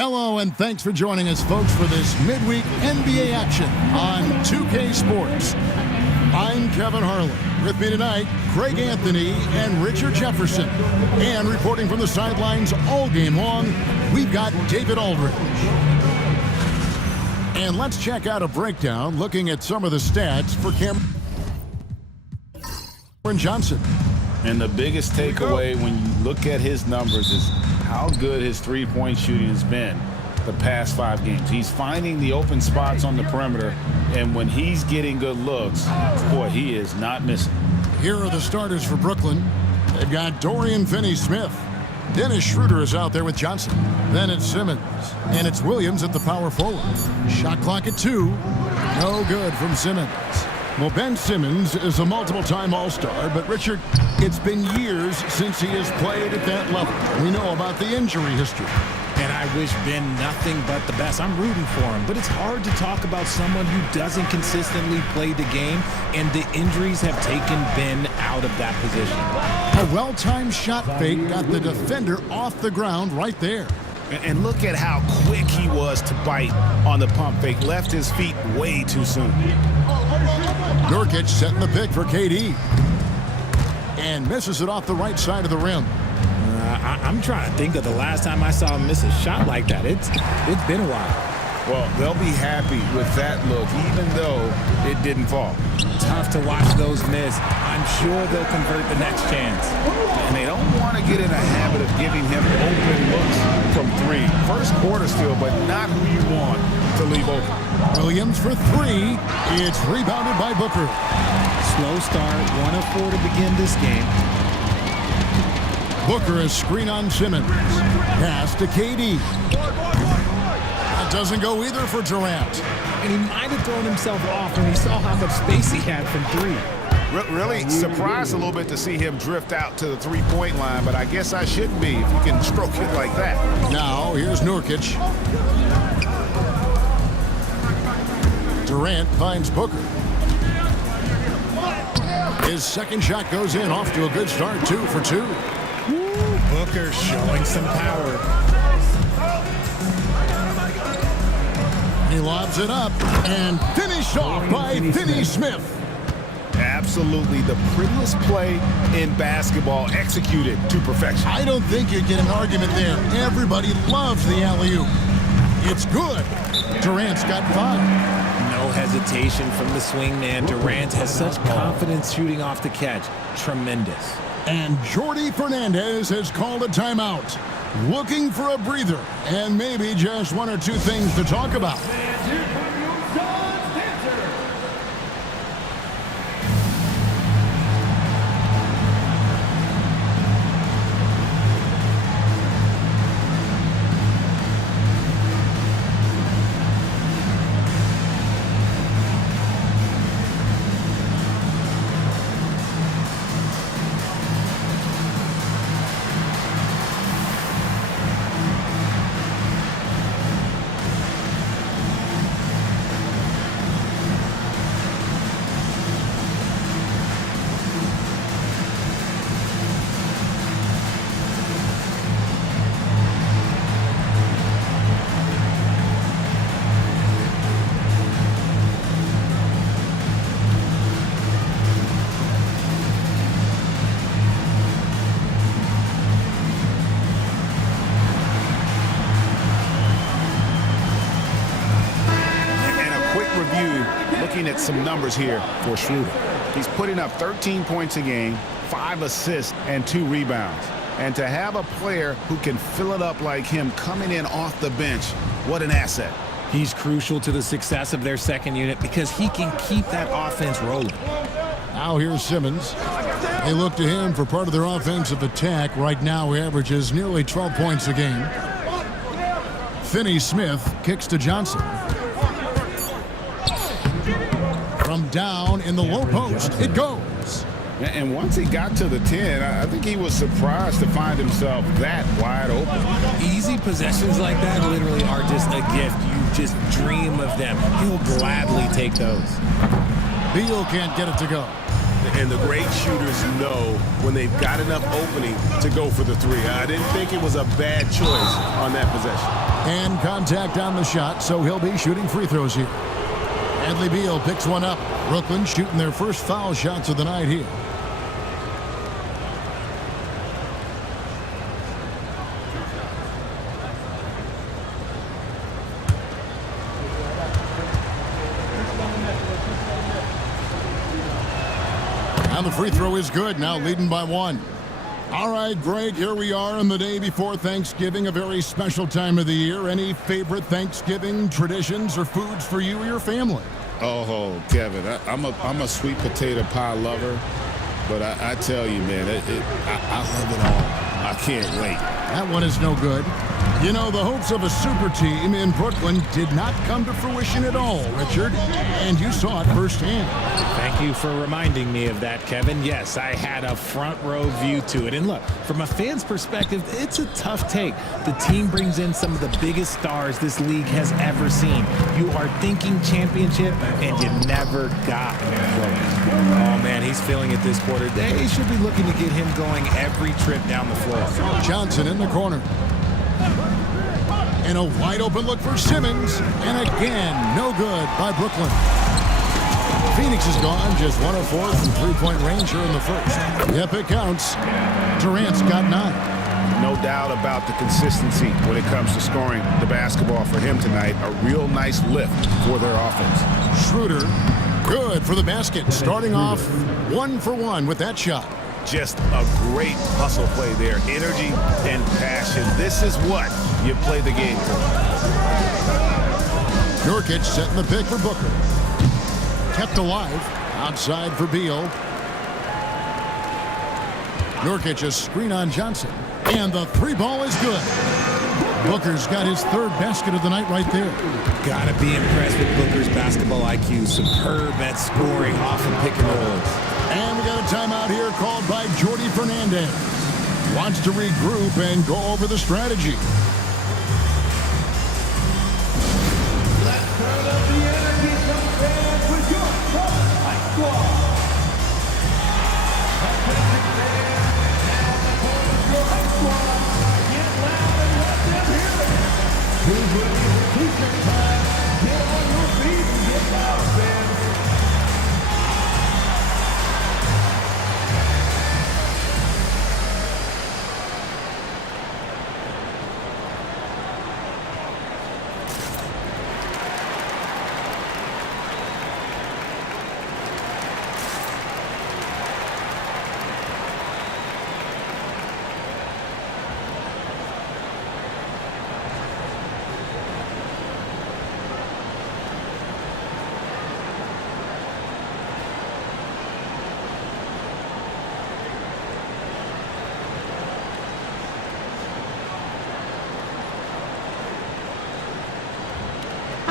Hello, and thanks for joining us, folks, for this midweek NBA action on 2K Sports. I'm Kevin Harlan. With me tonight, Craig Anthony and Richard Jefferson. And reporting from the sidelines all game long, we've got David Aldridge. And let's check out a breakdown looking at some of the stats for Cameron Johnson. And the biggest takeaway when you look at his numbers is how good his three-point shooting has been the past 5 games. He's finding the open spots on the perimeter, and when he's getting good looks, boy, he is not missing. Here are the starters for Brooklyn. They've got Dorian Finney-Smith. Dennis Schroeder is out there with Johnson. Then it's Simmons. And it's Williams at the power forward. Shot clock at 2. No good from Simmons. Well, Ben Simmons is a multiple-time All-Star, but Richard, it's been years since he has played at that level. We know about the injury history. And I wish Ben nothing but the best. I'm rooting for him, but it's hard to talk about someone who doesn't consistently play the game, and the injuries have taken Ben out of that position. A well-timed shot fake got the defender off the ground right there. And look at how quick he was to bite on the pump fake. Left his feet way too soon. Nurkic setting the pick for KD. And misses it off the right side of the rim. I'm trying to think of the last time I saw him miss a shot like that. It's been a while. Well, they'll be happy with that look, even though it didn't fall. Tough to watch those miss. I'm sure they'll convert the next chance. And they don't want to get in a habit of giving him open looks from 3. First quarter still, but not who you want to leave open. Williams for 3. It's rebounded by Booker. Slow start, 1 of 4 to begin this game. Booker is screen on Simmons. Pass to KD. That doesn't go either for Durant. And he might have thrown himself off when he saw how much space he had from 3. Really surprised a little bit to see him drift out to the three-point line, but I guess I shouldn't be if you can stroke it like that. Now, here's Nurkic. Durant finds Booker. His second shot goes in, off to a good start, 2 for 2. Booker showing some power. He lobs it up and finished off by Finney-Smith. Absolutely the prettiest play in basketball, executed to perfection. I don't think you get an argument there. Everybody loves the alley-oop. It's good. Durant's got 5. No hesitation from the swingman. Durant has such confidence shooting off the catch. Tremendous. And Jordi Fernandez has called a timeout. Looking for a breather and maybe just 1 or 2 things to talk about. Looking at some numbers here for Schroeder. He's putting up 13 points a game, 5 assists, and 2 rebounds. And to have a player who can fill it up like him coming in off the bench, what an asset. He's crucial to the success of their second unit because he can keep that offense rolling. Now here's Simmons. They look to him for part of their offensive attack. Right now he averages nearly 12 points a game. Finney-Smith kicks to Johnson. From down in the low post, it goes. And once he got to the 10, I think he was surprised to find himself that wide open. Easy possessions like that literally are just a gift. You just dream of them. He'll gladly take those. Beal can't get it to go. And the great shooters know when they've got enough opening to go for the three. I didn't think it was a bad choice on that possession. And contact on the shot, so he'll be shooting free throws here. Bradley Beal picks one up. Brooklyn shooting their first foul shots of the night here. And the free throw is good, now leading by 1. All right, Greg, here we are on the day before Thanksgiving, a very special time of the year. Any favorite Thanksgiving traditions or foods for you or your family? Oh, Kevin, I'm a sweet potato pie lover, but I tell you, man, I love it all. I can't wait. That one is no good. You know, the hopes of a super team in Brooklyn did not come to fruition at all, Richard, and you saw it firsthand. Thank you for reminding me of that, Kevin. Yes, I had a front row view to it. And look, from a fan's perspective, it's a tough take. The team brings in some of the biggest stars this league has ever seen. You are thinking championship, and you never got close. Oh, man, he's feeling it this quarter. They should be looking to get him going every trip down the floor. Johnson in the corner. And a wide open look for Simmons. And again, no good by Brooklyn. Phoenix is gone, just 1 of 4 from three-point range here in the first. Yep, it counts. Durant's got 9. No doubt about the consistency when it comes to scoring the basketball for him tonight. A real nice lift for their offense. Schroeder, good for the basket. Starting off 1 for 1 with that shot. Just a great hustle play there. Energy and passion. This is what you play the game for. Nurkic setting the pick for Booker. Kept alive. Outside for Beal. Nurkic a screen on Johnson. And the three ball is good. Booker's got his 3rd basket of the night right there. Gotta be impressed with Booker's basketball IQ. Superb at scoring off of pick and rolls. And we got a timeout here called by Jordy Fernandez. Wants to regroup and go over the strategy. Let's turn up the energy, some fans, with your High Squad. Attention fans, now the home of your High Squad. Get loud and let them hear it. Who's ready for t-shirt time? Get on your feet and get loud, fans.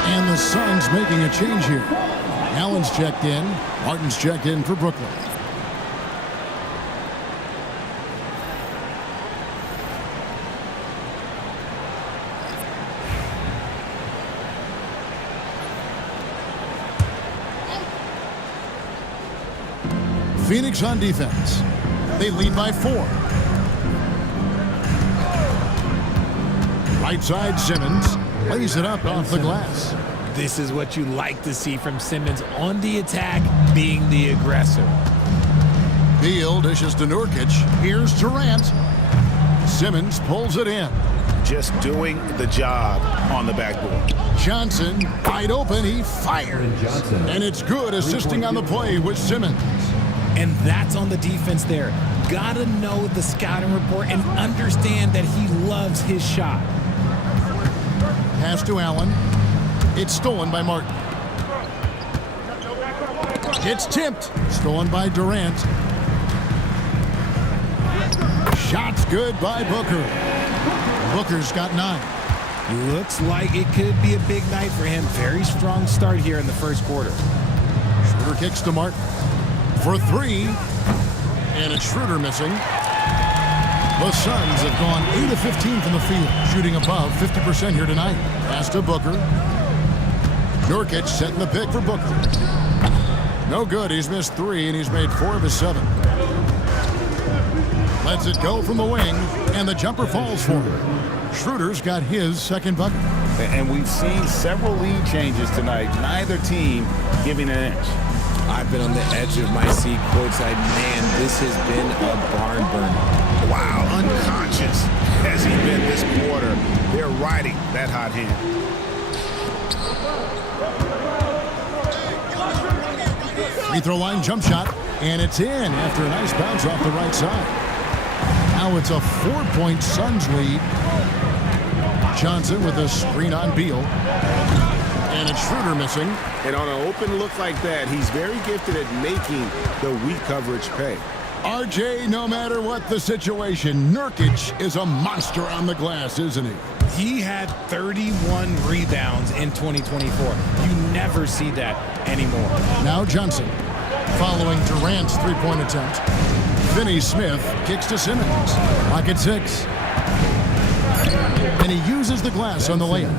And the Suns making a change here. Allen's checked in. Martin's checked in for Brooklyn. Phoenix on defense. They lead by 4. Right side, Simmons lays it up off the glass. This is what you like to see from Simmons on the attack, being the aggressor. Beal dishes to Nurkic. Here's Durant. Simmons pulls it in. Just doing the job on the backboard. Johnson, wide open, he fires. And it's good, assisting on the play with Simmons. And that's on the defense there. Gotta know the scouting report and understand that he loves his shot. Pass to Allen. It's stolen by Martin. It's tipped. Stolen by Durant. Shot's good by Booker. Booker's got 9. Looks like it could be a big night for him. Very strong start here in the first quarter. Schroeder kicks to Martin for 3. And it's Schroeder missing. The Suns have gone 8 of 15 from the field, shooting above 50% here tonight. Pass to Booker. Nurkic setting the pick for Booker. No good. He's missed 3, and he's made 4 of his 7. Lets it go from the wing, and the jumper falls for him. Schroeder's got his second bucket. And we've seen several lead changes tonight. Neither team giving an inch. I've been on the edge of my seat courtside. Man, this has been a barn burner. Wow, unconscious has he been this quarter. They're riding that hot hand. Free throw line jump shot, and it's in after a nice bounce off the right side. Now it's a 4-point Suns lead. Johnson with a screen on Beal. And it's Schroeder missing. And on an open look like that, he's very gifted at making the weak coverage pay. RJ, no matter what the situation, Nurkic is a monster on the glass, isn't he? He had 31 rebounds in 2024. You never see that anymore. Now Johnson, following Durant's three-point attempt. Finney Smith kicks to Simmons. Pocket 6. And he uses the glass on the layup.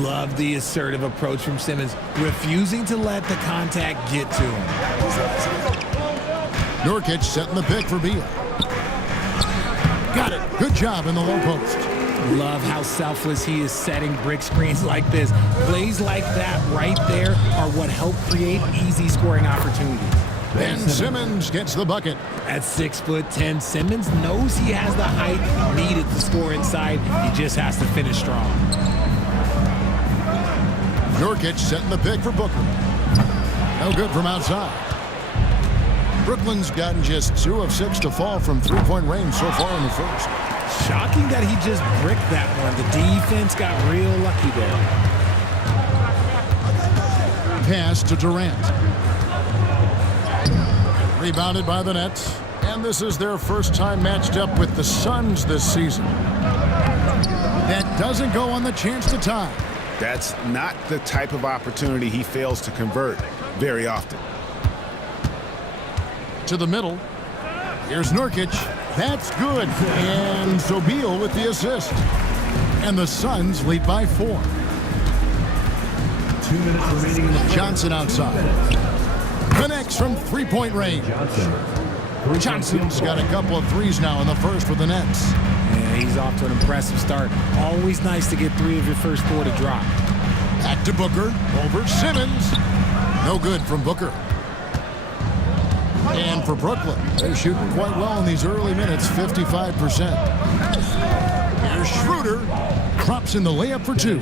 Love the assertive approach from Simmons, refusing to let the contact get to him. Nurkic setting the pick for Beal. Got it. Good job in the low post. Love how selfless he is setting brick screens like this. Plays like that right there are what help create easy scoring opportunities. Ben Simmons gets the bucket. At 6'10", Simmons knows he has the height needed to score inside. He just has to finish strong. Nurkic setting the pick for Booker. No good from outside. Brooklyn's gotten just 2 of 6 to fall from three-point range so far in the first. Shocking that he just bricked that one. The defense got real lucky there. Pass to Durant. Rebounded by the Nets. And this is their first time matched up with the Suns this season. That doesn't go on the chance to tie. That's not the type of opportunity he fails to convert very often. To the middle. Here's Nurkic. That's good. And so Beal with the assist. And the Suns lead by 4. 2 minutes remaining in the Johnson outside. Connects from three-point range. Johnson's got a couple of threes now in the first for the Nets. Yeah, he's off to an impressive start. Always nice to get 3 of your first 4 to drop. Back to Booker. Over Simmons. No good from Booker. And for Brooklyn, they're shooting quite well in these early minutes, 55%. Here's Schroeder. Drops in the layup for 2.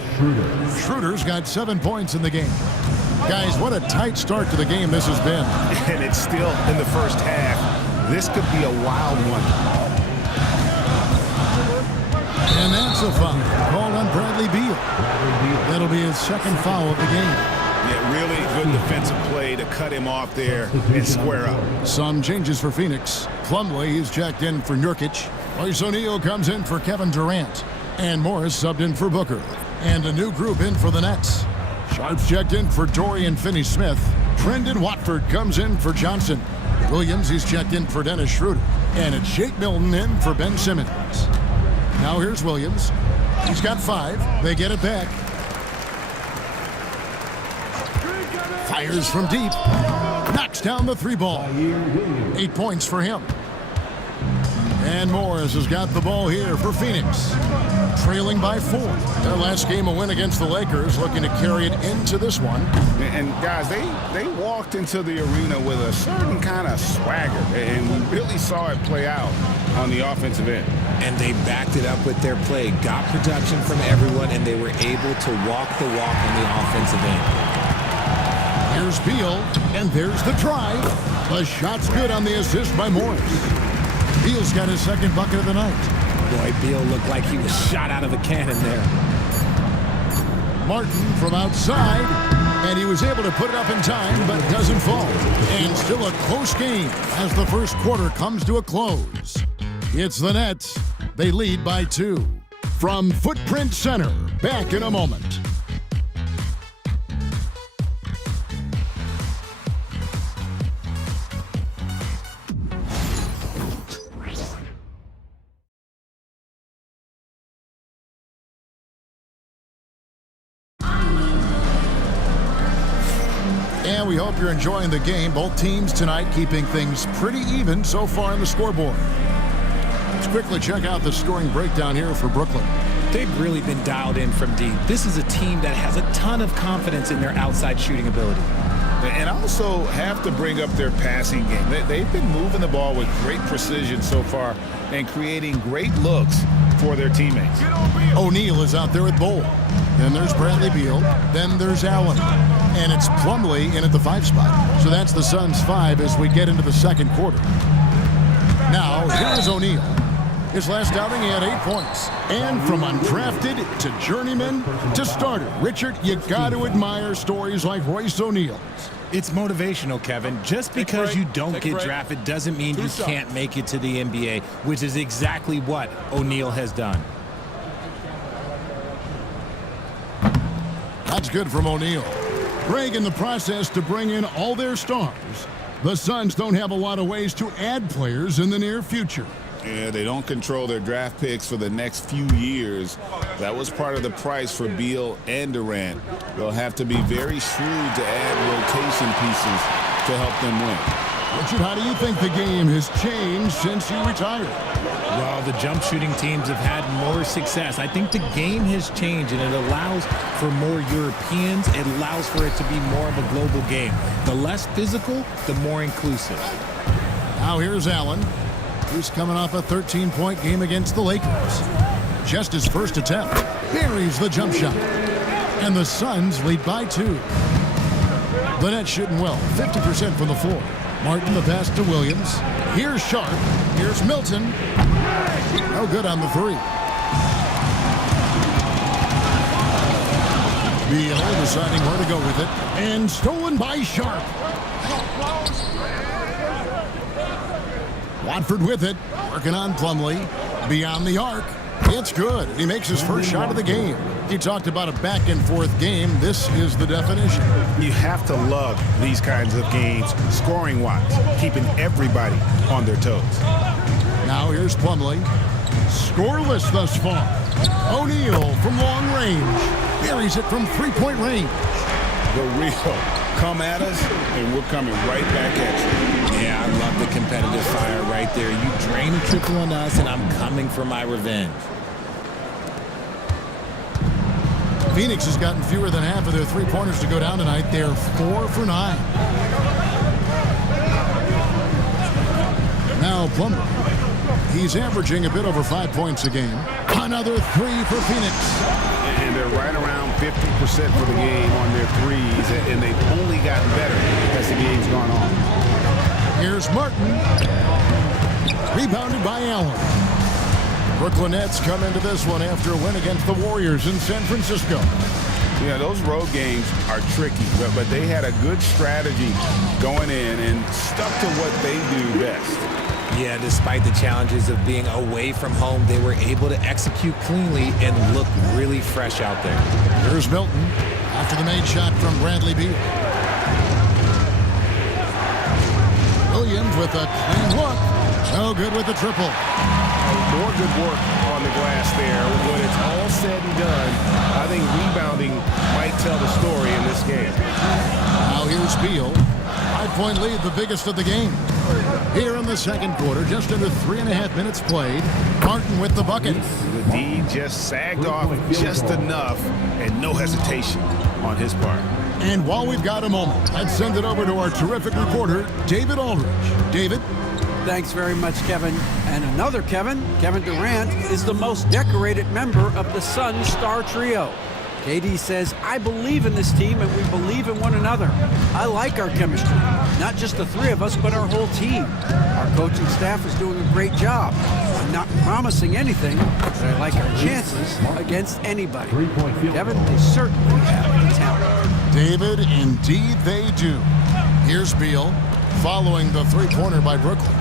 Schroeder's got 7 points in the game. Guys, what a tight start to the game this has been. And it's still in the first half. This could be a wild one. And that's a foul called on Bradley Beal. That'll be his second foul of the game. Yeah, really good defensive play to cut him off there and square up. Some changes for Phoenix. Plumlee is checked in for Nurkic. Royce O'Neal comes in for Kevin Durant. And Morris subbed in for Booker. And a new group in for the Nets. Sharps checked in for Dorian Finney-Smith. Brendan Watford comes in for Johnson. Williams, he's checked in for Dennis Schroeder. And it's Shake Milton in for Ben Simmons. Now here's Williams. He's got 5. They get it back. Fires from deep. Knocks down the 3 ball. 8 points for him. And Morris has got the ball here for Phoenix. Trailing by 4. Their last game a win against the Lakers, looking to carry it into this one. And guys, they walked into the arena with a certain kind of swagger, and we really saw it play out on the offensive end. And they backed it up with their play, got production from everyone, and they were able to walk the walk on the offensive end. Here's Beal, and there's the try. The shot's good on the assist by Morris. Beal's got his second bucket of the night. Boy, Beal looked like he was shot out of a cannon there. Martin from outside, and he was able to put it up in time, but doesn't fall. And still a close game as the first quarter comes to a close. It's the Nets. They lead by 2. From Footprint Center, back in a moment. And we hope you're enjoying the game. Both teams tonight keeping things pretty even so far on the scoreboard. Let's quickly check out the scoring breakdown here for Brooklyn. They've really been dialed in from deep. This is a team that has a ton of confidence in their outside shooting ability. And also have to bring up their passing game. They've been moving the ball with great precision so far and creating great looks for their teammates. O'Neal is out there at Bowl. Then there's Bradley Beal. Then there's Allen. And it's Plumlee in at the 5 spot. So that's the Suns 5 as we get into the second quarter. Now, here's O'Neal. His last outing, he had 8 points. And from undrafted to journeyman to starter, Richard, you got to admire stories like Royce O'Neal's. It's motivational, Kevin. Just because you don't get drafted doesn't mean you can't make it to the NBA, which is exactly what O'Neal has done. That's good from O'Neal. Greg in the process to bring in all their stars. The Suns don't have a lot of ways to add players in the near future. Yeah, they don't control their draft picks for the next few years. That was part of the price for Beal and Durant. They'll have to be very shrewd to add rotation pieces to help them win. Richard, how do you think the game has changed since you retired? Well, the jump shooting teams have had more success. I think the game has changed, and it allows for more Europeans. It allows for it to be more of a global game. The less physical, the more inclusive. Now here's Allen. He's coming off a 13-point game against the Lakers. Just his first attempt. Buries the jump shot. And the Suns lead by 2. The net shooting well. 50% from the floor. Martin the pass to Williams. Here's Sharp. Here's Milton. No good on the 3. Beal deciding where to go with it. And stolen by Sharp. Watford with it, working on Plumlee. Beyond the arc. It's good. He makes his first shot of the game. He talked about a back-and-forth game. This is the definition. You have to love these kinds of games, scoring-wise, keeping everybody on their toes. Now here's Plumlee. Scoreless thus far. O'Neal from long range. Buries it from 3-point range. The real come at us, and we're coming right back at you. Yeah, I love the competitive fire right there. You drain a triple on us, and I'm coming for my revenge. Phoenix has gotten fewer than half of their 3-pointers to go down tonight. They're 4 for 9. Now Plumlee. He's averaging a bit over 5 points a game. Another 3 for Phoenix. And they're right around 50% for the game on their threes, and they've only gotten better as the game's gone on. Here's Martin. Rebounded by Allen. Brooklyn Nets come into this one after a win against the Warriors in San Francisco. Yeah, those road games are tricky, but they had a good strategy going in and stuck to what they do best. Yeah, despite the challenges of being away from home, they were able to execute cleanly and look really fresh out there. Here's Milton after the made shot from Bradley Beal. Williams with a clean look. No good with the triple. More good work on the glass there. When it's all said and done, I think rebounding might tell the story in this game. Now here's Beal. 5-point lead, the biggest of the game. Here in the second quarter, just under 3.5 minutes played. Martin with the bucket. The D just sagged off just enough, and no hesitation on his part. And while we've got a moment, let's send it over to our terrific reporter, David Aldridge. David? Thanks very much, Kevin. And another Kevin, Kevin Durant, is the most decorated member of the Suns star trio. KD says, I believe in this team and we believe in one another. I like our chemistry. Not just the 3 of us, but our whole team. Our coaching staff is doing a great job. I'm not promising anything, but I like our chances against anybody. Kevin, they certainly have the talent. David, indeed they do. Here's Beal, following the 3-pointer by Brooklyn.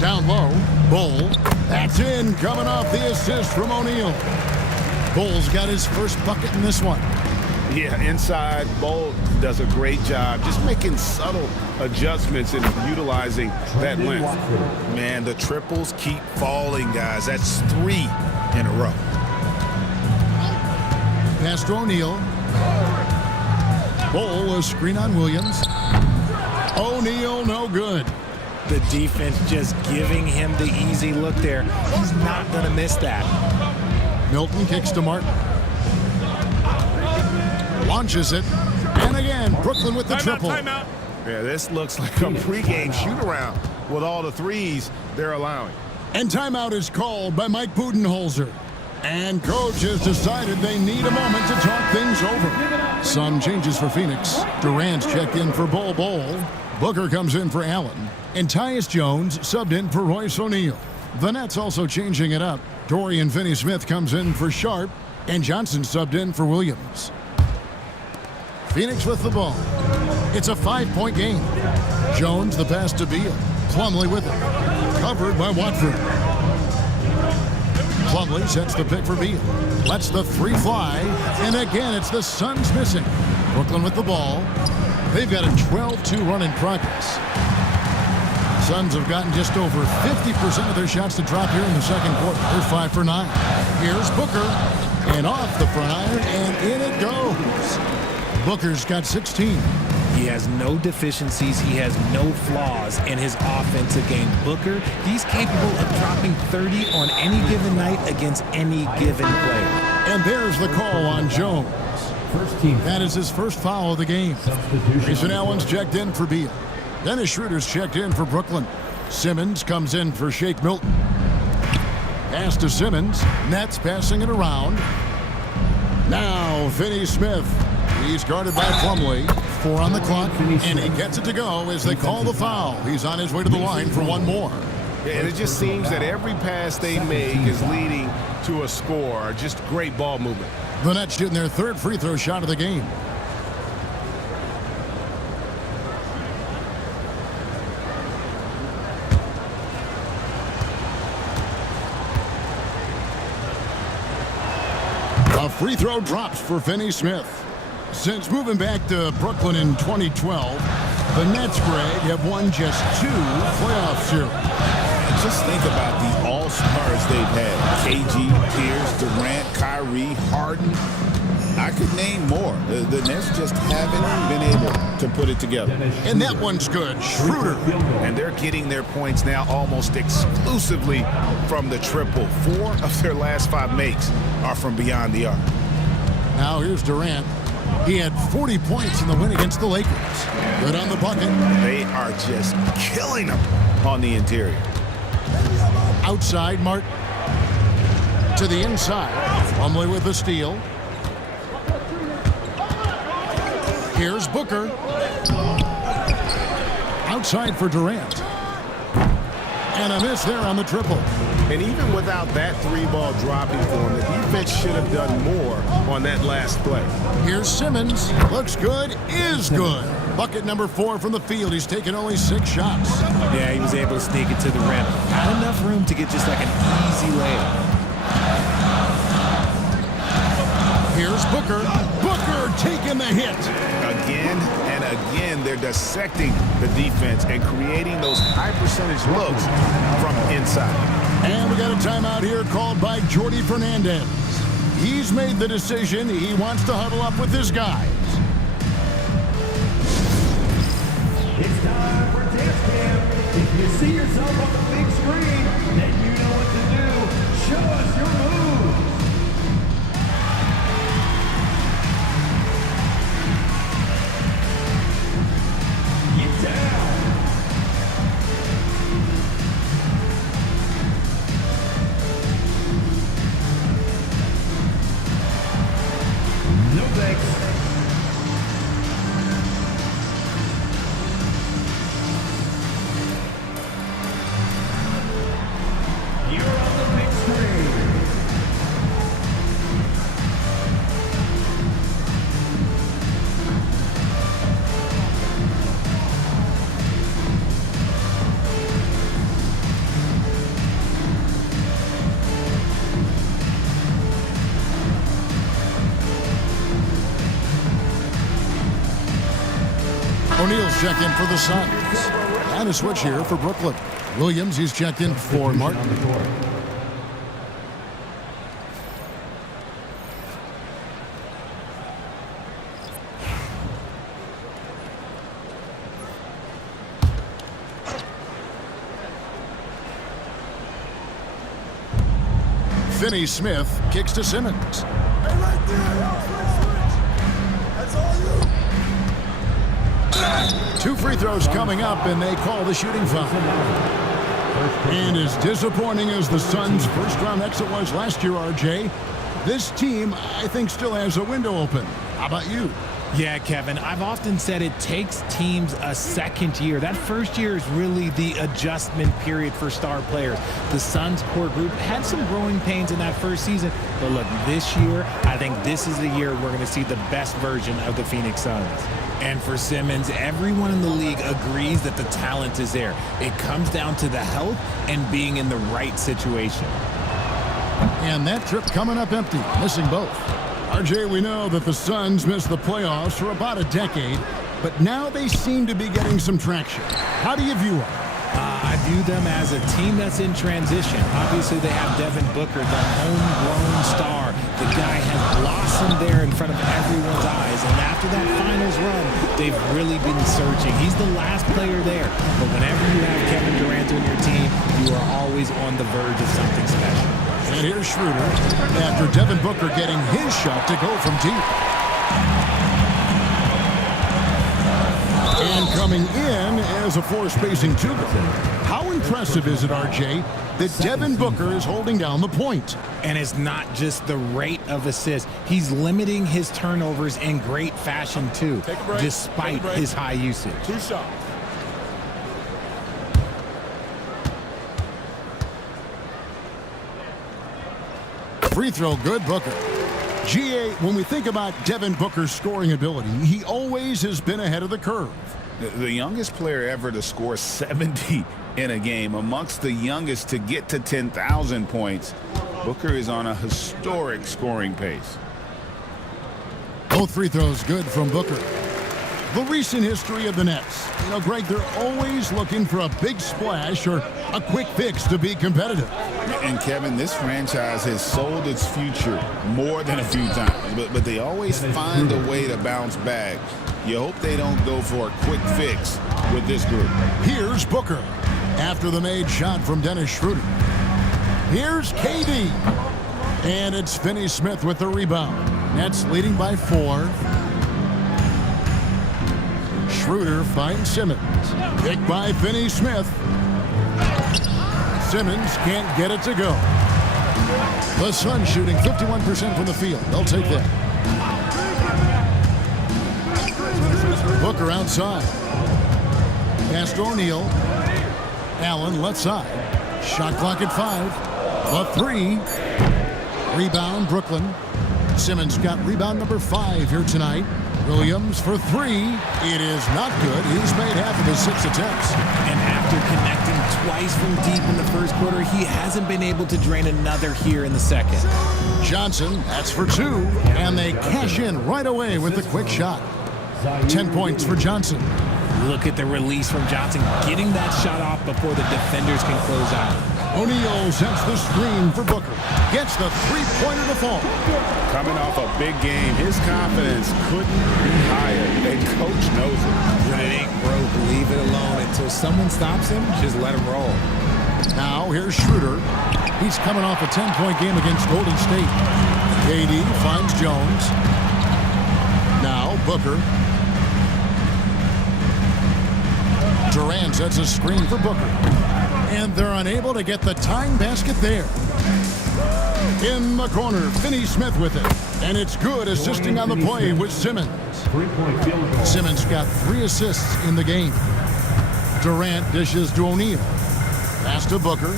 Down low, Bull. That's in, coming off the assist from O'Neal. Bull's got his first bucket in this one. Yeah, inside, Bull does a great job just making subtle adjustments and utilizing that length. Man, the triples keep falling, guys. That's 3 in a row. Pass to O'Neal. Bull, a screen on Williams. O'Neal, no good. The defense just giving him the easy look there. He's not going to miss that. Milton kicks to Martin. Launches it. And again, Brooklyn with the triple. Yeah, this looks like a pregame shoot-around with all the threes they're allowing. And timeout is called by Mike Budenholzer. And coach has decided they need a moment to talk things over. Some changes for Phoenix. Durant's checked in for Bol Bol. Booker comes in for Allen. And Tyus Jones subbed in for Royce O'Neal. The Nets also changing it up. Dorian Finney-Smith comes in for Sharp. And Johnson subbed in for Williams. Phoenix with the ball. It's a 5-point game. Jones the pass to Beal. Plumlee with it. Covered by Watford. Plumlee sets the pick for Beal. Lets the three fly. And again, it's the Suns missing. Brooklyn with the ball. They've got a 12-2 run in progress. Suns have gotten just over 50% of their shots to drop here in the second quarter. They're 5 for 9. Here's Booker. And off the front iron. And in it goes. Booker's got 16. He has no deficiencies. He has no flaws in his offensive game. Booker, he's capable of dropping 30 on any given night against any given player. And there's the call on Jones. First team. That is his first foul of the game. Grayson Allen's checked in for Beal. Dennis Schroeder's checked in for Brooklyn. Simmons comes in for Shake Milton. Pass to Simmons. Nets passing it around. Now Finney-Smith. He's guarded by Plumlee. 4 on the clock, and he gets it to go as they call the foul. He's on his way to the line for one more. And it just seems that every pass they make is leading to a score. Just great ball movement. The Nets shooting their third free throw shot of the game. A free throw drops for Finney-Smith. Since moving back to Brooklyn in 2012, the Nets, Greg, have won just 2 playoff series. And just think about the all-stars they've had. KG, Pierce, Durant, Kyrie, Harden. I could name more. The Nets just haven't been able to put it together. And that one's good. Schroeder. And they're getting their points now almost exclusively from the triple. 4 of their last 5 makes are from beyond the arc. Now here's Durant. He had 40 points in the win against the Lakers. Good on the bucket. They are just killing them on the interior. Outside, Martin. To the inside. Plumlee with the steal. Here's Booker. Outside for Durant. And a miss there on the triple. And even without that 3-ball dropping for him, the defense should have done more on that last play. Here's Simmons. Looks good. Is good. Bucket number 4 from the field. He's taken only 6 shots. Yeah, he was able to sneak it to the rim. Not enough room to get just like an easy layup. Here's Booker. Booker taking the hit. Again and again, they're dissecting the defense and creating those high-percentage looks from inside. And we got a timeout here called by Jordi Fernandez. He's made the decision. He wants to huddle up with his guys. It's time for dance camp. If you see yourself on the big screen, then you know what to do. Show us your moves. Get down. No thanks. You're on the big screen. O'Neal's checked in for the Suns. And a switch here for Brooklyn. Williams, he's checked in for Martin. Finney Smith kicks to Simmons. Two free throws coming up, and they call the shooting foul. And as disappointing as the Suns' first-round exit was last year, RJ, this team, I think, still has a window open. How about you? Yeah, Kevin, I've often said it takes teams a second year. That first year is really the adjustment period for star players. The Suns core group had some growing pains in that first season, but look, this year, I think this is the year we're going to see the best version of the Phoenix Suns. And for Simmons, everyone in the league agrees that the talent is there. It comes down to the health and being in the right situation. And that trip coming up empty, missing both. RJ, we know that the Suns missed the playoffs for about a decade, but now they seem to be getting some traction. How do you view them? I view them as a team that's in transition. Obviously, they have Devin Booker, the homegrown star. The guy has blossomed there in front of everyone's eyes, and after that finals run, they've really been searching. He's the last player there, but whenever you have Kevin Durant on your team, you are always on the verge of something special. And here's Schroeder after Devin Booker getting his shot to go from deep. And coming in as a four-spacing two-guard. How impressive is it, RJ, that Devin Booker is holding down the point? And it's not just the rate of assists. He's limiting his turnovers in great fashion, too, despite his high usage. Two shots. Free throw good, Booker. GA, when we think about Devin Booker's scoring ability, he always has been ahead of the curve. The youngest player ever to score 70 in a game, amongst the youngest to get to 10,000 points. Booker is on a historic scoring pace. Both free throws good from Booker. The recent history of the Nets. You know, Greg, they're always looking for a big splash or a quick fix to be competitive. And Kevin, this franchise has sold its future more than a few times, but they always find a way to bounce back. You hope they don't go for a quick fix with this group. Here's Booker after the made shot from Dennis Schroeder. Here's KD. And it's Finney Smith with the rebound. Nets leading by 4. Schroeder finds Simmons. Picked by Finney Smith. Simmons can't get it to go. The Suns shooting 51% from the field. They'll take that. Booker outside. Pass to O'Neal. Allen left side. Shot clock at 5. The 3. Rebound Brooklyn. Simmons got rebound number 5 here tonight. Williams for 3. It is not good. He's made half of his 6 attempts. And after connecting twice from deep in the first quarter, he hasn't been able to drain another here in the second. Johnson, that's for 2. And they cash in right away with a quick shot. 10 points for Johnson. Look at the release from Johnson, getting that shot off before the defenders can close out. O'Neal sets the screen for Booker. Gets the three-pointer to fall. Coming off a big game, his confidence couldn't be higher. And coach knows it. When it ain't broke, leave it alone until someone stops him. Just let him roll. Now here's Schroeder. He's coming off a 10-point game against Golden State. KD finds Jones. Now Booker. Durant sets a screen for Booker. And they're unable to get the tying basket there. In the corner, Finney Smith with it. And it's good, assisting on the play with Simmons. Simmons got 3 assists in the game. Durant dishes to O'Neal. Pass to Booker.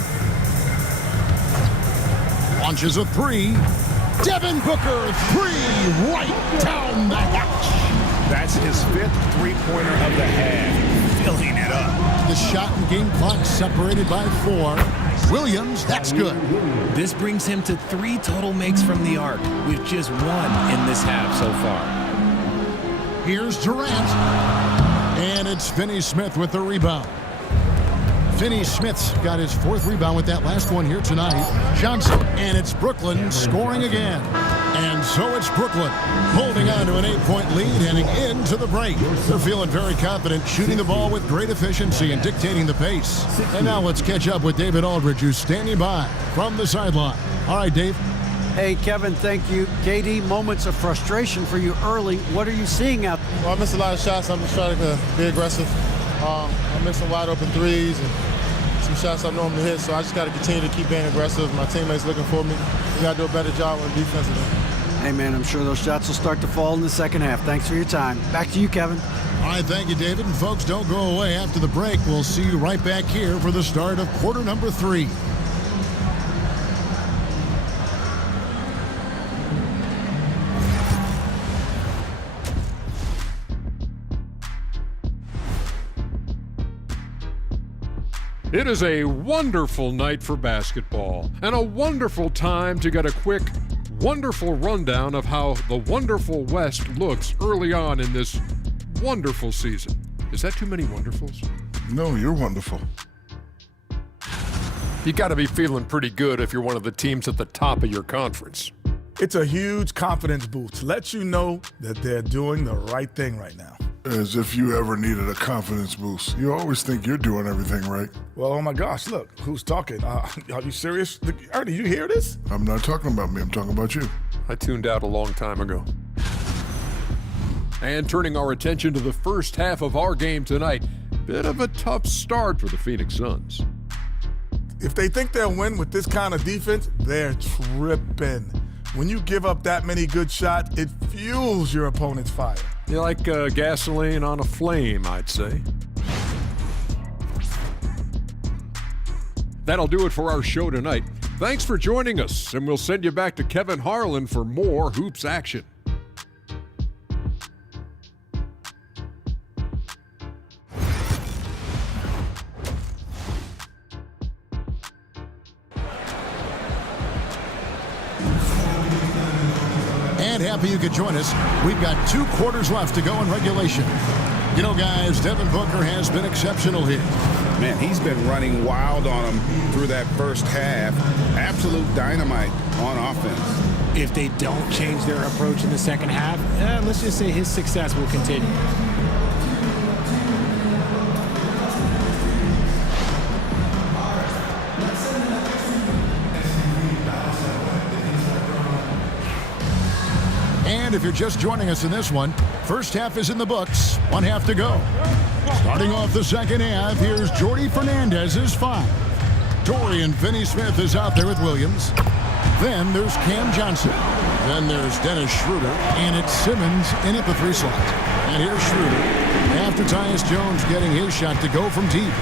Launches a 3. Devin Booker, 3, right down the hatch. That's his 5th three-pointer of the half, filling it up. The shot and game clock separated by 4. Williams, that's good. This brings him to 3 total makes from the arc, with just 1 in this half so far. Here's Durant. And it's Finney Smith with the rebound. Finney Smith's got his 4th rebound with that last one here tonight. Johnson, and it's Brooklyn scoring again. And so it's Brooklyn holding on to an 8-point lead heading into the break. They're feeling very confident, shooting the ball with great efficiency and dictating the pace. And now let's catch up with David Aldridge, who's standing by from the sideline. All right, Dave. Hey, Kevin, thank you. KD, moments of frustration for you early. What are you seeing out there? Well, I missed a lot of shots. I'm just trying to be aggressive. I missed some wide open threes and some shots I normally hit, so I just got to continue to keep being aggressive. My teammates looking for me. We got to do a better job on defensive end. Hey, man, I'm sure those shots will start to fall in the second half. Thanks for your time. Back to you, Kevin. All right, thank you, David. And folks, don't go away. After the break, we'll see you right back here for the start of quarter number 3. It is a wonderful night for basketball and a wonderful time to get a quick, wonderful rundown of how the wonderful West looks early on in this wonderful season. Is that too many wonderfuls? No, you're wonderful. You got to be feeling pretty good if you're one of the teams at the top of your conference. It's a huge confidence boost. Let you know that they're doing the right thing right now. As if you ever needed a confidence boost. You always think you're doing everything right. Well, oh my gosh, look, who's talking? Are you serious? Ernie, you hear this? I'm not talking about me, I'm talking about you. I tuned out a long time ago. And turning our attention to the first half of our game tonight, bit of a tough start for the Phoenix Suns. If they think they'll win with this kind of defense, they're tripping. When you give up that many good shots, it fuels your opponent's fire. You like gasoline on a flame, I'd say. That'll do it for our show tonight. Thanks for joining us, and we'll send you back to Kevin Harlan for more hoops action. And happy you could join us. We've got 2 quarters left to go in regulation. You know, guys, Devin Booker has been exceptional here. Man, he's been running wild on them through that first half. Absolute dynamite on offense. If they don't change their approach in the second half, let's just say his success will continue. And if you're just joining us in this one, first half is in the books, 1 half to go. Starting off the second half, here's Jordy Fernandez's 5. Dorian Finney-Smith is out there with Williams. Then there's Cam Johnson. Then there's Dennis Schroeder, and it's Simmons in at the 3 slot. And here's Schroeder after Tyus Jones getting his shot to go from deep.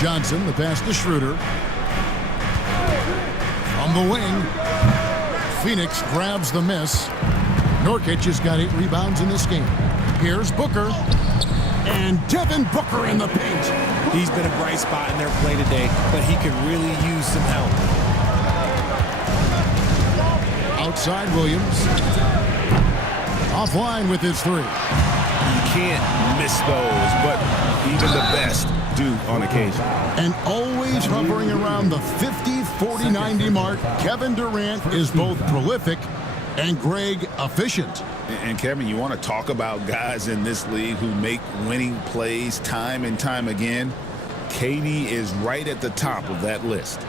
Johnson, the pass to Schroeder. From the wing, Phoenix grabs the miss. Nurkic has got 8 rebounds in this game. Here's Booker. And Devin Booker in the paint. He's been a bright spot in their play today, but he could really use some help. Outside Williams. Offline with his 3. You can't miss those, but even the best do on occasion. And always hovering around the 50, 40, 90 mark, Kevin Durant is both prolific and Greg efficient. And Kevin, you want to talk about guys in this league who make winning plays time and time again? KD is right at the top of that list.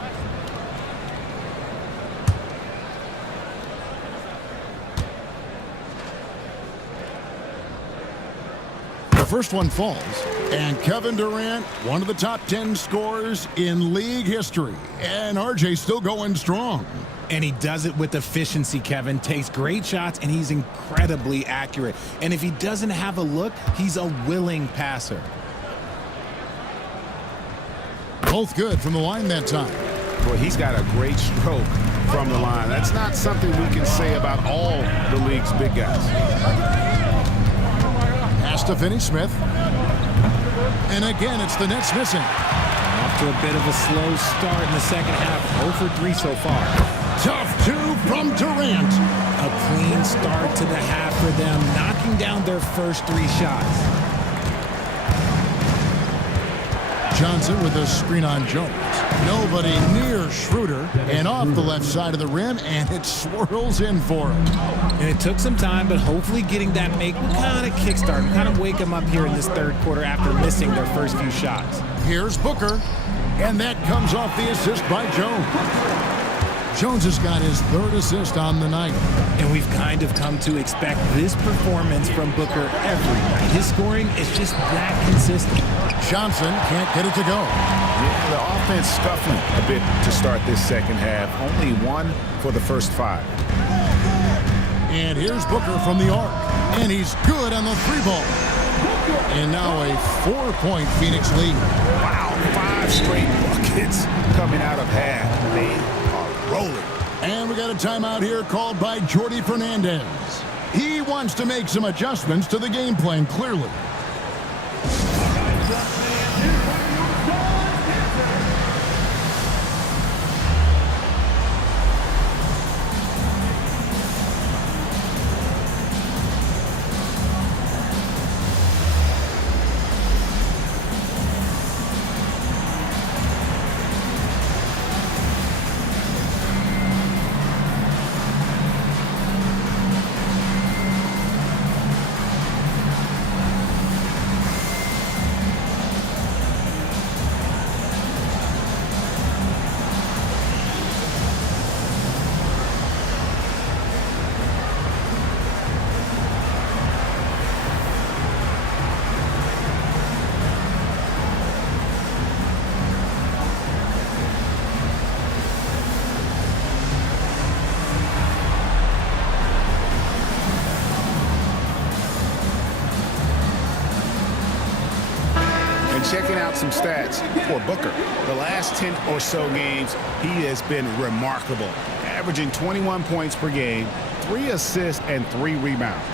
The first one falls, and Kevin Durant, one of the top 10 scorers in league history. And RJ still going strong. And he does it with efficiency, Kevin. Takes great shots, and he's incredibly accurate. And if he doesn't have a look, he's a willing passer. Both good from the line that time. Boy, he's got a great stroke from the line. That's not something we can say about all the league's big guys. Pass to Finney-Smith. And again, it's the Nets missing. Off to a bit of a slow start in the second half. 0 for 3 so far. Tough 2 from Durant. A clean start to the half for them, knocking down their first 3 shots. Johnson with a screen on Jones. Nobody near Schroeder, and off the left side of the rim, and it swirls in for him. And it took some time, but hopefully getting that make will kind of kickstart, kind of wake them up here in this third quarter after missing their first few shots. Here's Booker, and that comes off the assist by Jones. Jones has got his third assist on the night. And we've kind of come to expect this performance from Booker every night. His scoring is just that consistent. Johnson can't get it to go. Yeah, the offense scuffling a bit to start this second half. Only 1 for the first 5. And here's Booker from the arc. And he's good on the 3-ball. And now a 4-point Phoenix lead. Wow, 5 straight buckets coming out of half. They are rolling. And we got a timeout here called by Jordi Fernandez. He wants to make some adjustments to the game plan, clearly. Checking out some stats for Booker. The last 10 or so games, he has been remarkable, averaging 21 points per game, 3 assists, and 3 rebounds.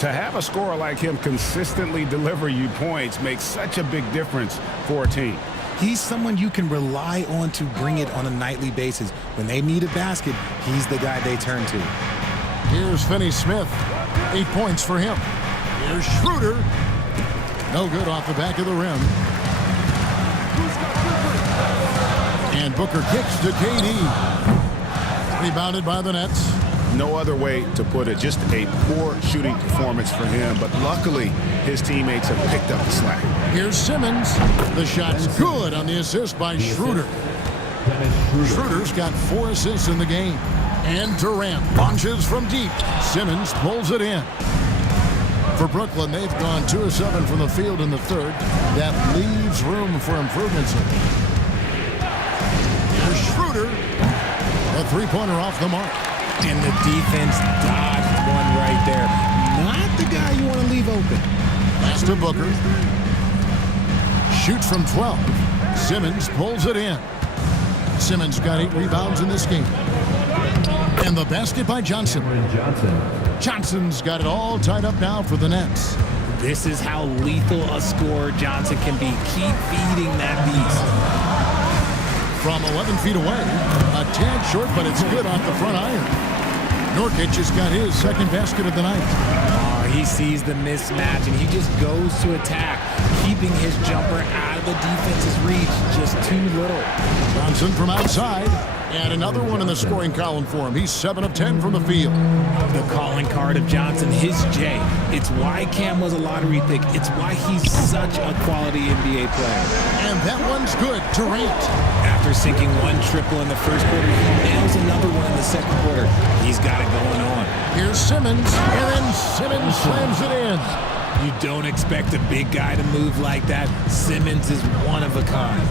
To have a scorer like him consistently deliver you points makes such a big difference for a team. He's someone you can rely on to bring it on a nightly basis. When they need a basket, he's the guy they turn to. Here's Finney Smith. 8 points for him. Here's Schroeder. No good off the back of the rim. And Booker kicks to KD. Rebounded by the Nets. No other way to put it. Just a poor shooting performance for him. But luckily, his teammates have picked up the slack. Here's Simmons. The shot's good on the assist by Schroeder. Schroeder's got 4 assists in the game. And Durant launches from deep. Simmons pulls it in. For Brooklyn, they've gone 2 of 7 from the field in the third. That leaves room for improvements. Here's Schroeder. A 3-pointer off the mark. And the defense dodged one right there. Not the guy you want to leave open. Pass to Booker. Shoots from 12. Simmons pulls it in. Simmons got 8 rebounds in this game. And the basket by Johnson. Johnson's got it all tied up now for the Nets. This is how lethal a scorer Johnson can be. Keep feeding that beast. From 11 feet away, a tad short, but it's good off the front iron. Nurkic has got his second basket of the night. Oh, he sees the mismatch, and he just goes to attack, keeping his jumper out of the defense's reach. Just too little. Johnson from outside. And another one in the scoring column for him. He's 7 of 10 from the field. The calling card of Johnson, his J. It's why Cam was a lottery pick. It's why he's such a quality NBA player. And that one's good. Durant. After sinking 1 triple in the first quarter, he nails another one in the second quarter. He's got it going on. Here's Simmons. And then Simmons slams it in. You don't expect a big guy to move like that. Simmons is one of a kind.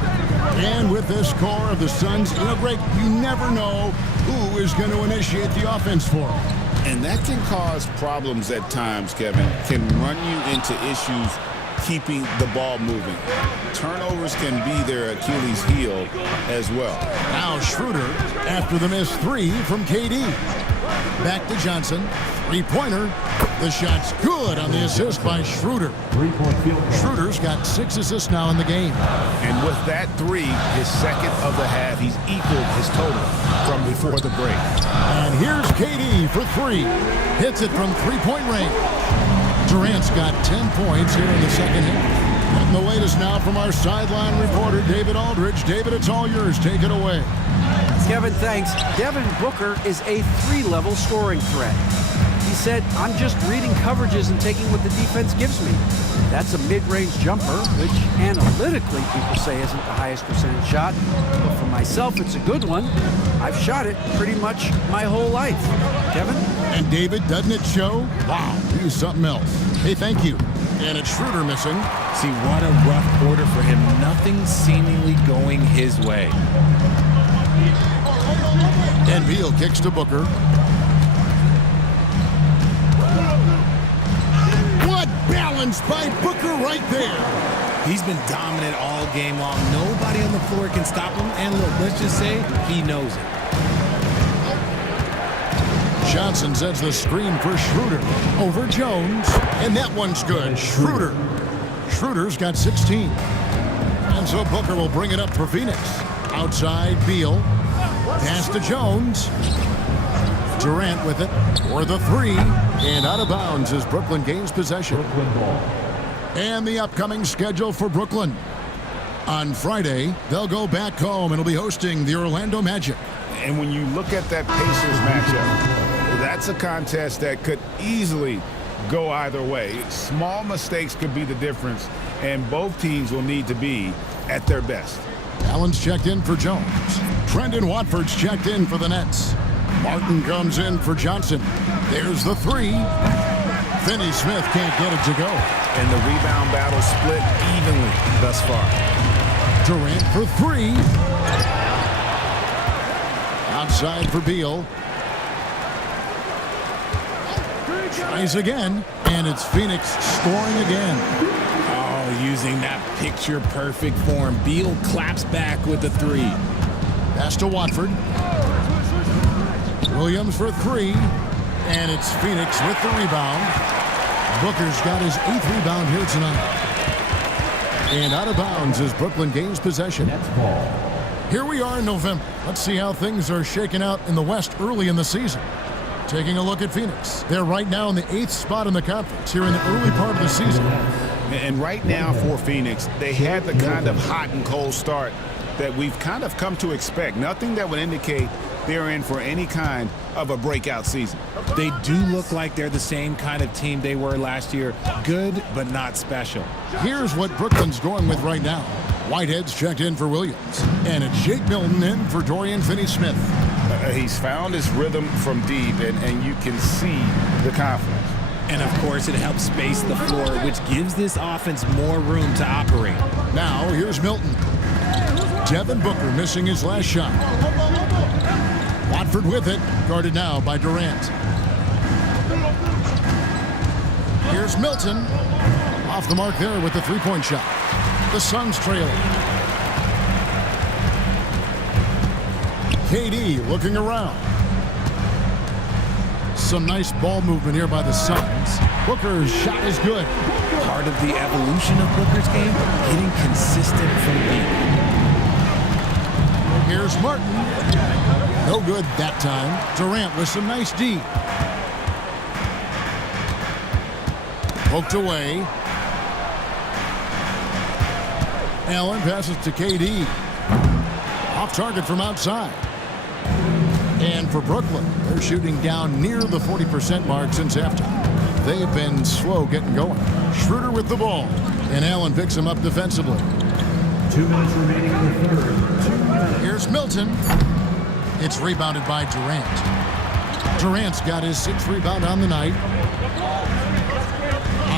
And with this core of the Suns in a break, you never know who is going to initiate the offense for them. And that can cause problems at times, Kevin. Can run you into issues keeping the ball moving. Turnovers can be their Achilles heel as well. Now Schroeder after the missed 3 from KD. Back to Johnson. 3-pointer. The shot's good on the assist by Schroeder. Schroeder's got 6 assists now in the game. And with that 3, his second of the half, he's equaled his total from before the break. And here's KD for 3. Hits it from 3-point range. Durant's got 10 points here in the second half. And the latest now from our sideline reporter, David Aldridge. David, it's all yours. Take it away. Kevin, thanks. Devin Booker is a 3-level scoring threat. He said, I'm just reading coverages and taking what the defense gives me. That's a mid-range jumper, which analytically people say isn't the highest percentage shot. But for myself, it's a good one. I've shot it pretty much my whole life. Kevin? And David, doesn't it show? Wow, he's something else. Hey, thank you. And it's Schroeder missing. See, what a rough quarter for him. Nothing seemingly going his way. And Beal kicks to Booker. What balance by Booker right there. He's been dominant all game long. Nobody on the floor can stop him. And look, let's just say he knows it. Johnson sets the screen for Schroeder. Over Jones. And that one's good. Schroeder. Schroeder's got 16. And so Booker will bring it up for Phoenix. Outside, Beal. Pass to Jones. Durant with it for the 3. And out of bounds as Brooklyn gains possession. And the upcoming schedule for Brooklyn. On Friday, they'll go back home and will be hosting the Orlando Magic. And when you look at that Pacers matchup, that's a contest that could easily go either way. Small mistakes could be the difference, and both teams will need to be at their best. Allen's checked in for Jones. Trendon Watford's checked in for the Nets. Martin comes in for Johnson. There's the 3. Finney Smith can't get it to go. And the rebound battle split evenly thus far. Durant for 3. Outside for Beal. Tries again, and it's Phoenix scoring again. Oh, using that picture-perfect form. Beal claps back with the 3. Pass to Watford. Williams for 3, and it's Phoenix with the rebound. Booker's got his 8th rebound here tonight. And out of bounds as Brooklyn gains possession. Here we are in November. Let's see how things are shaking out in the West early in the season. Taking a look at Phoenix. They're right now in the 8th spot in the conference here in the early part of the season. And right now for Phoenix, they had the kind of hot and cold start that we've kind of come to expect. Nothing that would indicate they're in for any kind of a breakout season. They do look like they're the same kind of team they were last year. Good, but not special. Here's what Brooklyn's going with right now. Whitehead's checked in for Williams. And it's Jake Milton in for Dorian Finney-Smith. He's found his rhythm from deep, and you can see the confidence. And, of course, it helps space the floor, which gives this offense more room to operate. Now, here's Milton. Devin Booker missing his last shot. Watford with it, guarded now by Durant. Here's Milton. Off the mark there with the 3-point shot. The Suns trailing. KD looking around. Some nice ball movement here by the Suns. Booker's shot is good. Part of the evolution of Booker's game, getting consistent from deep. Here's Martin. No good that time. Durant with some nice D. Poked away. Allen passes to KD. Off target from outside. And for Brooklyn, they're shooting down near the 40% mark since halftime. They've been slow getting going. Schroeder with the ball. And Allen picks him up defensively. 2 minutes remaining in the third. Here's Milton. It's rebounded by Durant. Durant's got his 6th rebound on the night.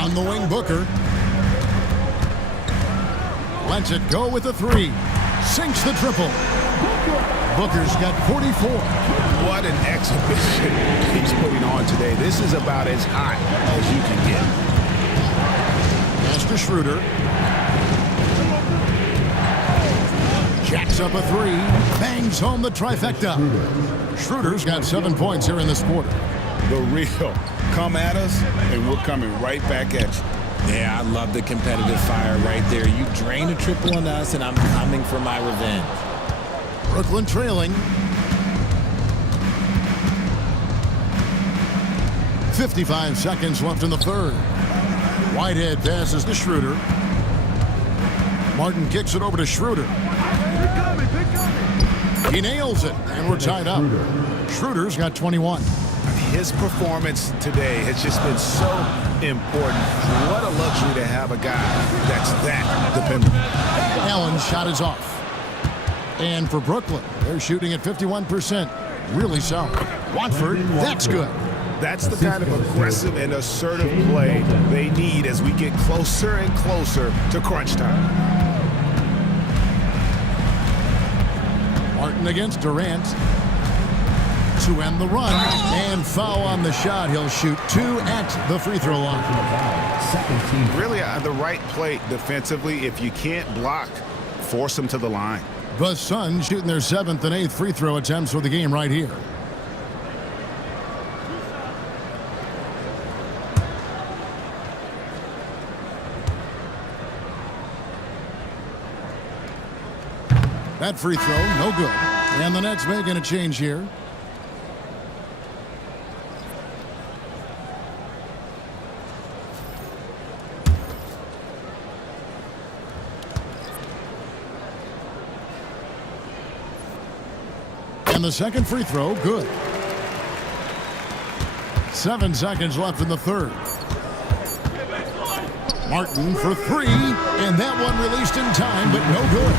On the wing, Booker. Lets it go with the 3. Sinks the triple. Booker's got 44. What an exhibition he's putting on today. This is about as hot as you can get. Pass to Schroeder. Jacks up a 3. Bangs home the trifecta. Schroeder's got 7 points here in this quarter. The real come at us, and we're coming right back at you. Yeah, I love the competitive fire right there. You drain a triple on us, and I'm coming for my revenge. Brooklyn trailing. 55 seconds left in the third. Whitehead passes to Schroeder. Martin kicks it over to Schroeder. He nails it, and we're tied up. Schroeder's got 21. His performance today has just been so important. What a luxury to have a guy that's that dependable. Allen's shot is off. And for Brooklyn, they're shooting at 51%. Really solid. Watford, that's good. That's the kind of aggressive and assertive play they need as we get closer and closer to crunch time. Martin against Durant to end the run, and foul on the shot. He'll shoot 2 at the free throw line. Really on the right plate defensively. If you can't block, force them to the line. The Suns shooting their 7th and 8th free throw attempts for the game right here. That free throw, no good. And the Nets making a change here. And the second free throw, good. 7 seconds left in the third. Martin for 3, and that one released in time, but no good.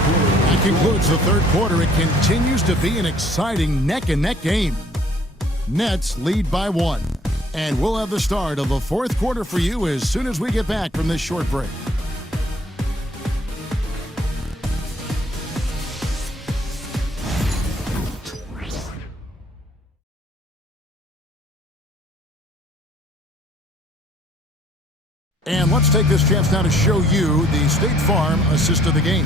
That concludes the third quarter. It continues to be an exciting neck-and-neck game. Nets lead by 1, and we'll have the start of the fourth quarter for you as soon as we get back from this short break. And let's take this chance now to show you the State Farm assist of the game.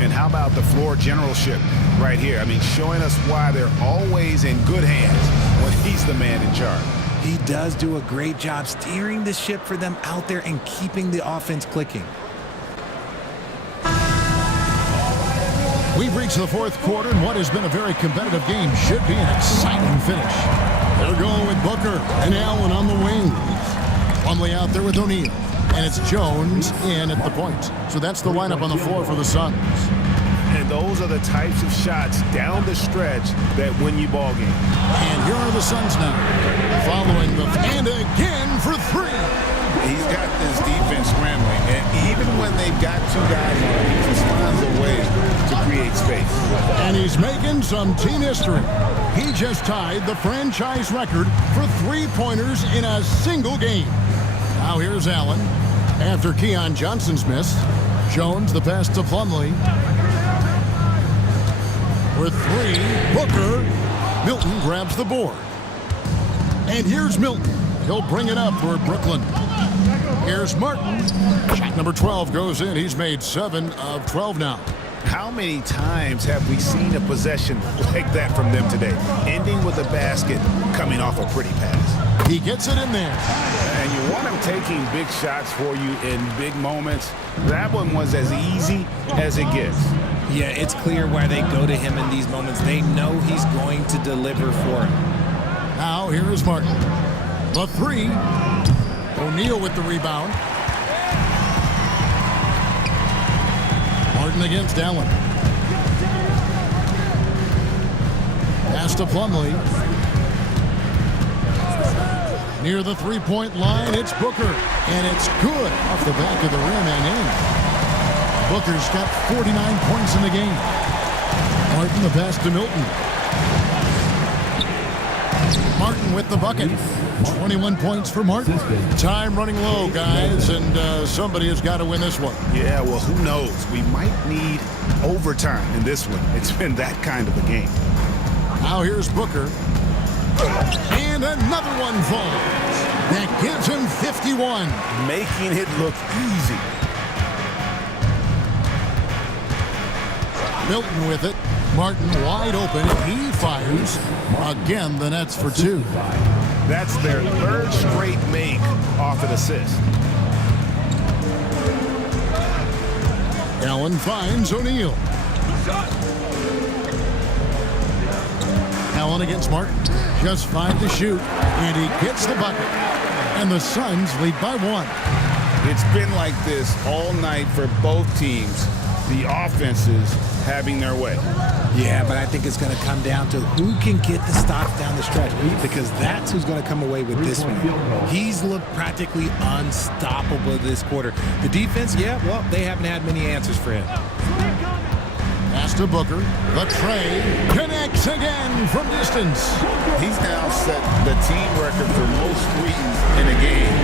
And how about the floor generalship right here? I mean, showing us why they're always in good hands when he's the man in charge. He does do a great job steering the ship for them out there and keeping the offense clicking. We've reached the fourth quarter, and what has been a very competitive game should be an exciting finish. They're going with Booker and Allen on the wings. Plumlee out there with O'Neal. And it's Jones in at the point. So that's the lineup on the floor for the Suns. And those are the types of shots down the stretch that win you ball games. And here are the Suns now. Following the and again for 3. He's got this defense scrambling. And even when they've got 2 guys on him, he just finds a way to create space. And he's making some team history. He just tied the franchise record for 3-pointers in a single game. Now here's Allen. After Keon Johnson's miss, Jones the pass to Plumlee. For 3, Booker. Milton grabs the board. And here's Milton. He'll bring it up for Brooklyn. Here's Martin. Shot number 12 goes in. He's made 7 of 12 now. How many times have we seen a possession like that from them today? Ending with a basket, coming off a pretty pass. He gets it in there. And you want him taking big shots for you in big moments. That one was as easy as it gets. Yeah, it's clear why they go to him in these moments. They know he's going to deliver for him. Now here is Martin. The 3. O'Neal with the rebound. Martin against Allen. Pass to Plumlee. Near the 3-point line, it's Booker. And it's good off the back of the rim and in. Booker's got 49 points in the game. Martin the pass to Milton. Martin with the bucket. 21 points for Martin. Time running low, guys, and somebody has got to win this one. Yeah, well, who knows? We might need overtime in this one. It's been that kind of a game. Now here's Booker. And another one falls. That gives him 51. Making it look easy. Milton with it. Martin wide open. He fires. Again, the Nets for 2. That's their 3rd straight make off an assist. Allen finds O'Neal. Allen against Martin. Just 5 to shoot. And he gets the bucket. And the Suns lead by 1. It's been like this all night for both teams. The offenses having their way. Yeah, but I think it's going to come down to who can get the stops down the stretch, because that's who's going to come away with this one. He's looked practically unstoppable this quarter. The defense, yeah, well, they haven't had many answers for him. Pass to Booker. The tray connects again from distance. He's now set the team record for most threes in a game.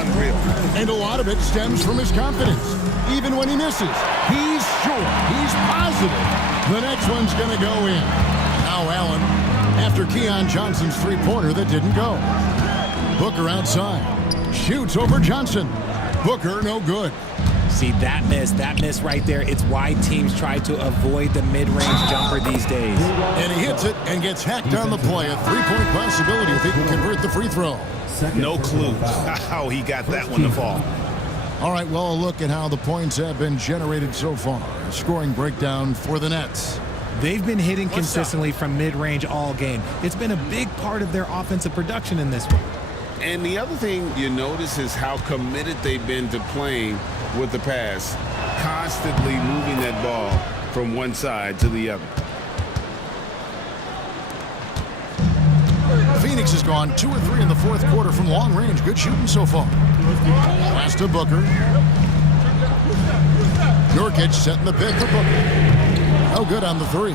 Unreal. And a lot of it stems from his confidence. Even when he misses, he's sure, he's positive the next one's going to go in. Now Allen, after Keon Johnson's three-pointer that didn't go. Booker outside. Shoots over Johnson. Booker, no good. See, that miss right there, it's why teams try to avoid the mid-range jumper these days. And he hits it and gets hacked on the play. A three-point possibility if he can convert the free throw. No clue how he got that one to fall. All right, well, a look at how the points have been generated so far. A scoring breakdown for the Nets. They've been hitting consistently from mid-range all game. It's been a big part of their offensive production in this one. And the other thing you notice is how committed they've been to playing with the pass, constantly moving that ball from one side to the other. Phoenix has gone 2 or 3 in the fourth quarter from long range. Good shooting so far. Pass to Booker. Nurkic setting the pick for Booker. No good on the three.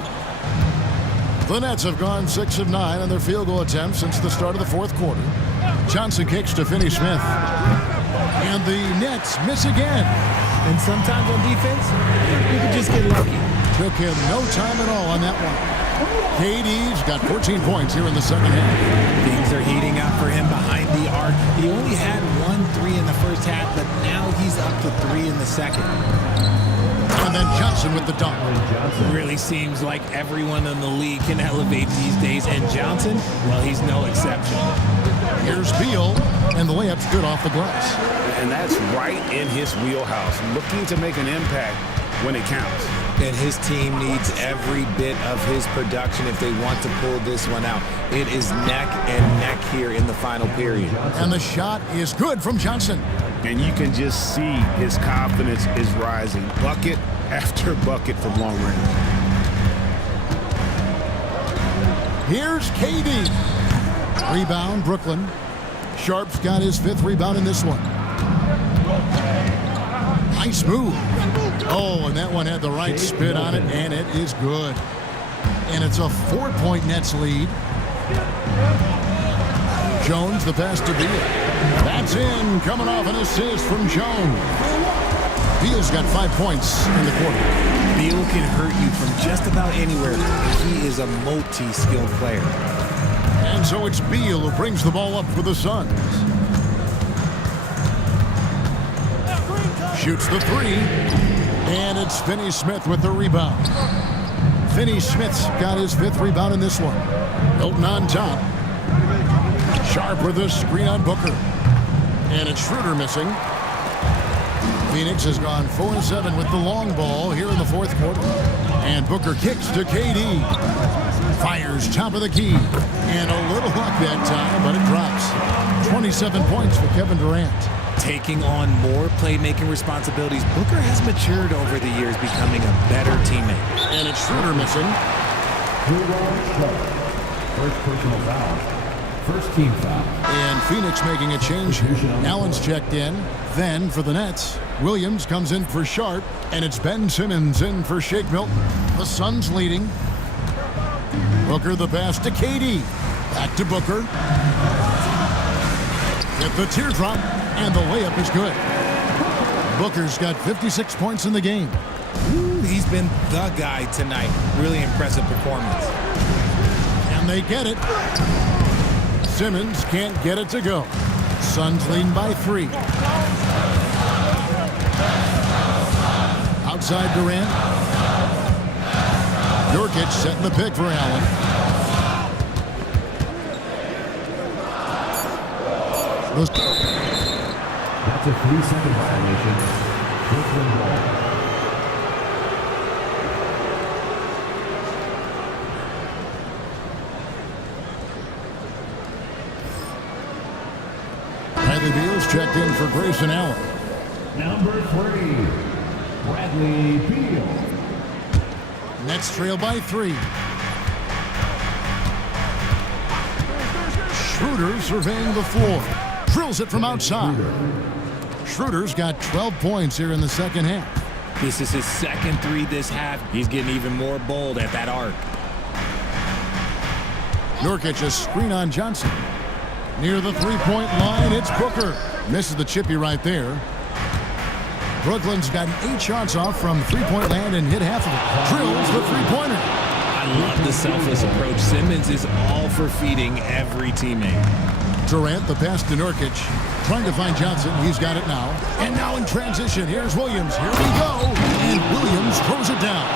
The Nets have gone 6 of 9 on their field goal attempts since the start of the fourth quarter. Johnson kicks to Finney-Smith. And the Nets miss again. And sometimes on defense, you can just get lucky. Took him no time at all on that one. KD's got 14 points here in the second half. Things are heating up for him behind the arc. He only had 1-3 in the first half, but now he's up to 3 in the second. And then Johnson with the dunk. Really seems like everyone in the league can elevate these days, and Johnson, well, he's no exception. Here's Beal, and the layup's good off the glass. And that's right in his wheelhouse, looking to make an impact when it counts. And his team needs every bit of his production if they want to pull this one out. It is neck and neck here in the final period. And the shot is good from Johnson. And you can just see his confidence is rising. Bucket after bucket from long range. Here's KD. Rebound, Brooklyn. Sharp's got his 5th rebound in this one. Nice move. Oh, and that one had the right spin on it, and it is good. And it's a 4-point Nets lead. Jones, the pass to Beal. That's in, coming off an assist from Jones. Beal's got 5 points in the quarter. Beal can hurt you from just about anywhere. He is a multi-skilled player. And so it's Beal who brings the ball up for the Suns. Shoots the three. And it's Finney-Smith with the rebound. Finney-Smith's got his 5th rebound in this one. Hilton on top. Sharp with a screen on Booker. And it's Schroeder missing. Phoenix has gone 4-7 with the long ball here in the fourth quarter. And Booker kicks to KD. Fires top of the key. And a little luck that time, but it drops. 27 points for Kevin Durant. Taking on more playmaking responsibilities, Booker has matured over the years, becoming a better teammate. And it's Schroeder missing. First personal foul. First team foul. And Phoenix making a change here. Allen's checked in. Then for the Nets, Williams comes in for Sharp, and it's Ben Simmons in for Shake Milton. The Suns leading. Booker the pass to KD. Back to Booker. Get the teardrop, and the layup is good. Booker's got 56 points in the game. Ooh, he's been the guy tonight. Really impressive performance. And they get it. Simmons can't get it to go. Suns leading by 3. Outside Durant. Nurkic setting the pick for Allen. That's a 3-second violation. Brooklyn ball. Bradley Beal's checked in for Grayson Allen. Number 3, Bradley Beal. Nets trail by 3. Schroeder surveying the floor. Drills it from outside. Schroeder's got 12 points here in the second half. This is his second three this half. He's getting even more bold at that arc. Nurkic a screen on Johnson. Near the three-point line, it's Booker. Misses the chippy right there. Brooklyn's gotten 8 shots off from three-point land and hit half of it. Drills the three-pointer. I love the selfless approach. Simmons is all for feeding every teammate. Durant, the pass to Nurkic. Trying to find Johnson. He's got it now. And now in transition, here's Williams. Here we go. And Williams throws it down.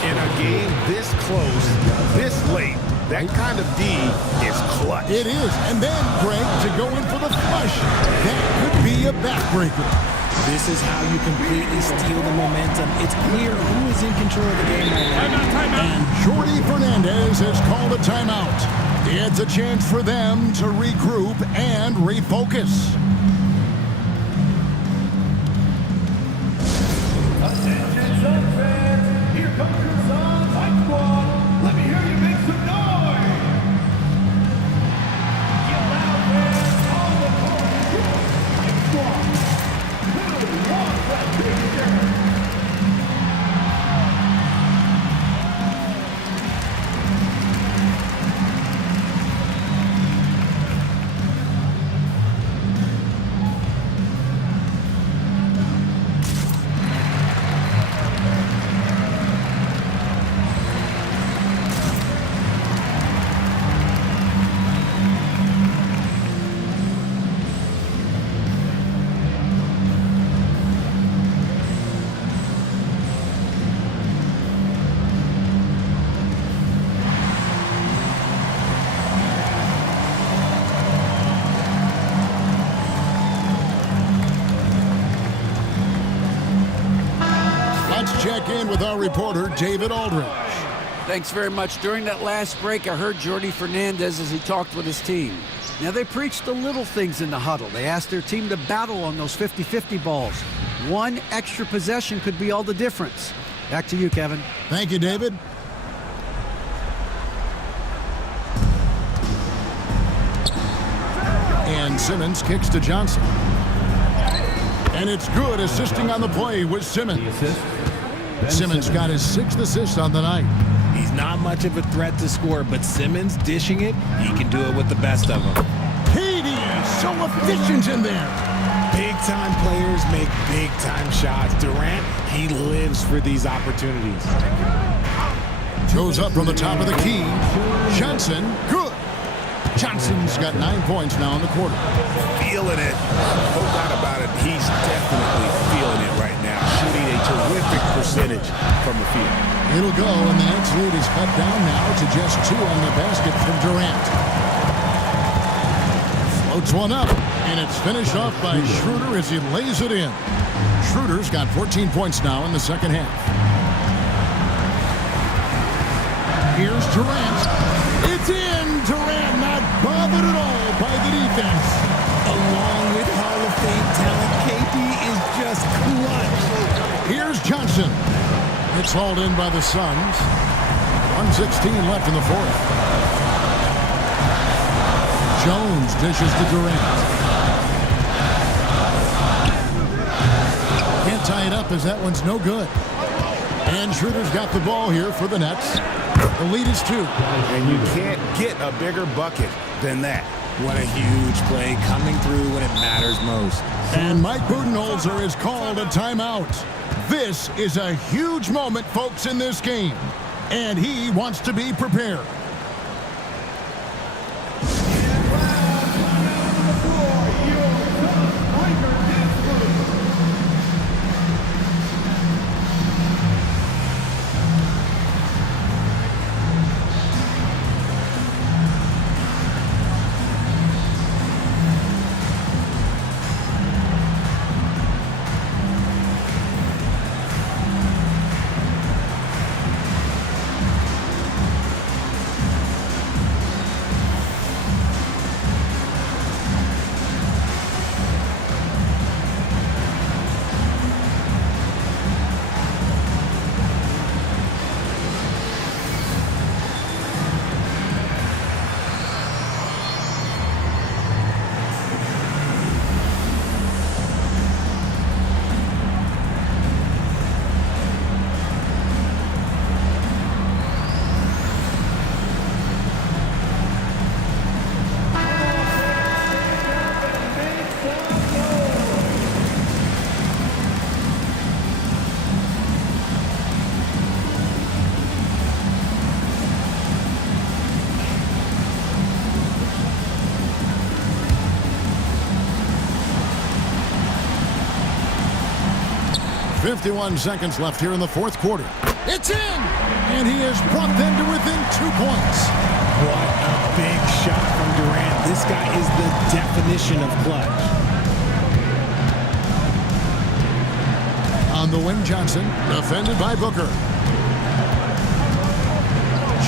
In a game this close, this late, that kind of D is clutch. It is. And then, Greg, to go in for the flush. That could be a backbreaker. This is how you completely steal the momentum. It's clear who is in control of the game right now. And Jordi Fernandez has called a timeout. It's a chance for them to regroup and refocus. Attention, Suns fans. Here comes your Suns Hype Squad. Let me hear you make some noise. Get loud, fans. On the court. Hype Squad. Who wants that picture? Check in with our reporter, David Aldridge. Thanks very much. During that last break, I heard Jordi Fernandez as he talked with his team. Now, they preached the little things in the huddle. They asked their team to battle on those 50-50 balls. One extra possession could be all the difference. Back to you, Kevin. Thank you, David. And Simmons kicks to Johnson. And it's good, assisting on the play with Simmons. Simmons got his 6th assist on the night. He's not much of a threat to score, but Simmons dishing it, he can do it with the best of them. Katie, so efficient in there. Big-time players make big-time shots. Durant, he lives for these opportunities. Goes up from the top of the key. Johnson, good. Johnson's got 9 points now in the quarter. Feeling it. No doubt about it. He's definitely feeling it right now. Shooting a terrific percentage from the field. It'll go, and the Nets lead is cut down now to just 2 on the basket from Durant. Floats one up, and it's finished off by Schroeder as he lays it in. Schroeder's got 14 points now in the second half. Here's Durant. It's in. Durant not bothered at all by the defense. Along with Hall of Fame talent, KD is just clutch. Here's Johnson. It's hauled in by the Suns. 1:16 left in the fourth. Jones dishes to Durant. Can't tie it up as that one's no good. And Schroeder's got the ball here for the Nets. The lead is 2. And you can't get a bigger bucket than that. What a huge play coming through when it matters most. And Mike Budenholzer has called a timeout. This is a huge moment, folks, in this game. And he wants to be prepared. 51 seconds left here in the fourth quarter. It's in! And he has brought them to within 2 points. What a big shot from Durant. This guy is the definition of clutch. On the wing, Johnson, defended by Booker.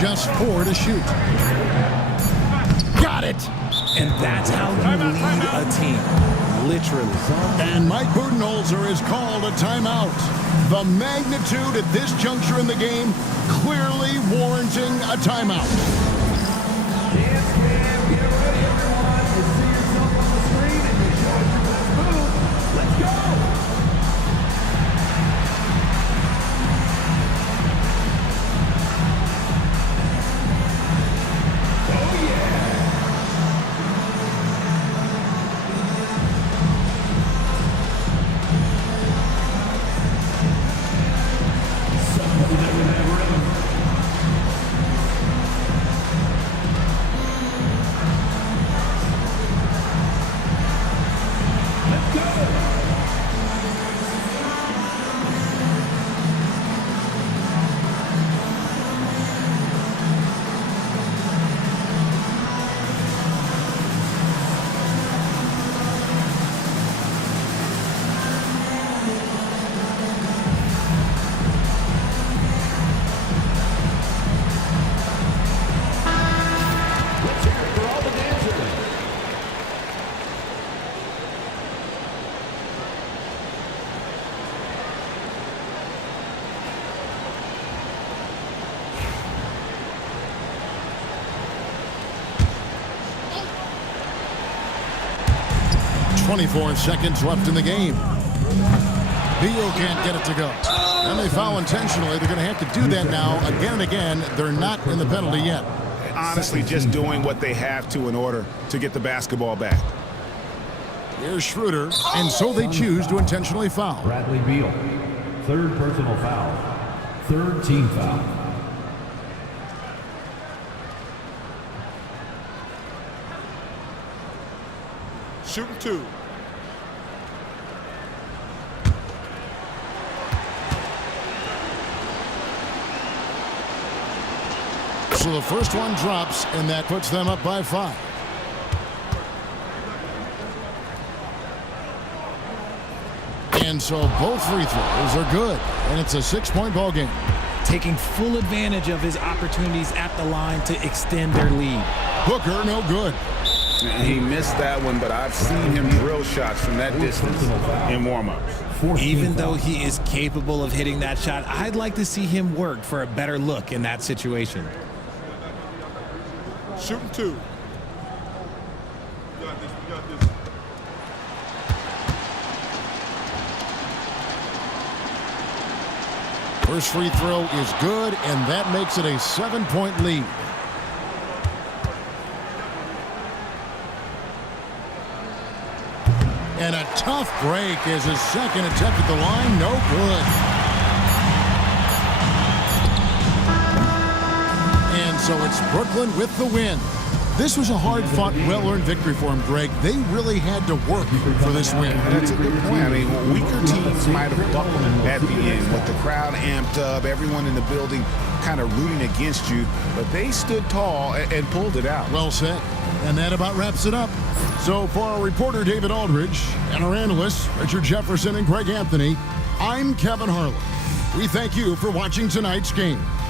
Just 4 to shoot. Got it! And that's how you lead a team. Literally. And Mike Budenholzer is called a timeout. The magnitude at this juncture in the game clearly warranting a timeout. Dance cam, get ready, everyone. You see yourself on the screen and you show us your best move. Let's go! .24 seconds left in the game. Beal can't get it to go. And they foul intentionally. They're going to have to do that now again and again. They're not in the penalty yet. Honestly, just doing what they have to in order to get the basketball back. Here's Schroeder, and so they choose to intentionally foul. Bradley Beal, third personal foul, third team foul. Shooting 2. So the first one drops, and that puts them up by 5. And so both free throws are good, and it's a 6-point ball game. Taking full advantage of his opportunities at the line to extend their lead. Booker, no good. He missed that one, but I've seen him drill shots from that distance in warm-ups. Even though he is capable of hitting that shot, I'd like to see him work for a better look in that situation. Shooting 2. First free throw is good, and that makes it a 7-point lead. And a tough break as his second attempt at the line, no good. And so it's Brooklyn with the win. This was a hard-fought, well-earned victory for him, Greg. They really had to work for this win. That's a good point. I mean, weaker teams might have buckled at the end with the crowd amped up, everyone in the building kind of rooting against you, but they stood tall and pulled it out. Well said. And that about wraps it up. So for our reporter, David Aldridge, and our analysts, Richard Jefferson and Greg Anthony, I'm Kevin Harlan. We thank you for watching tonight's game.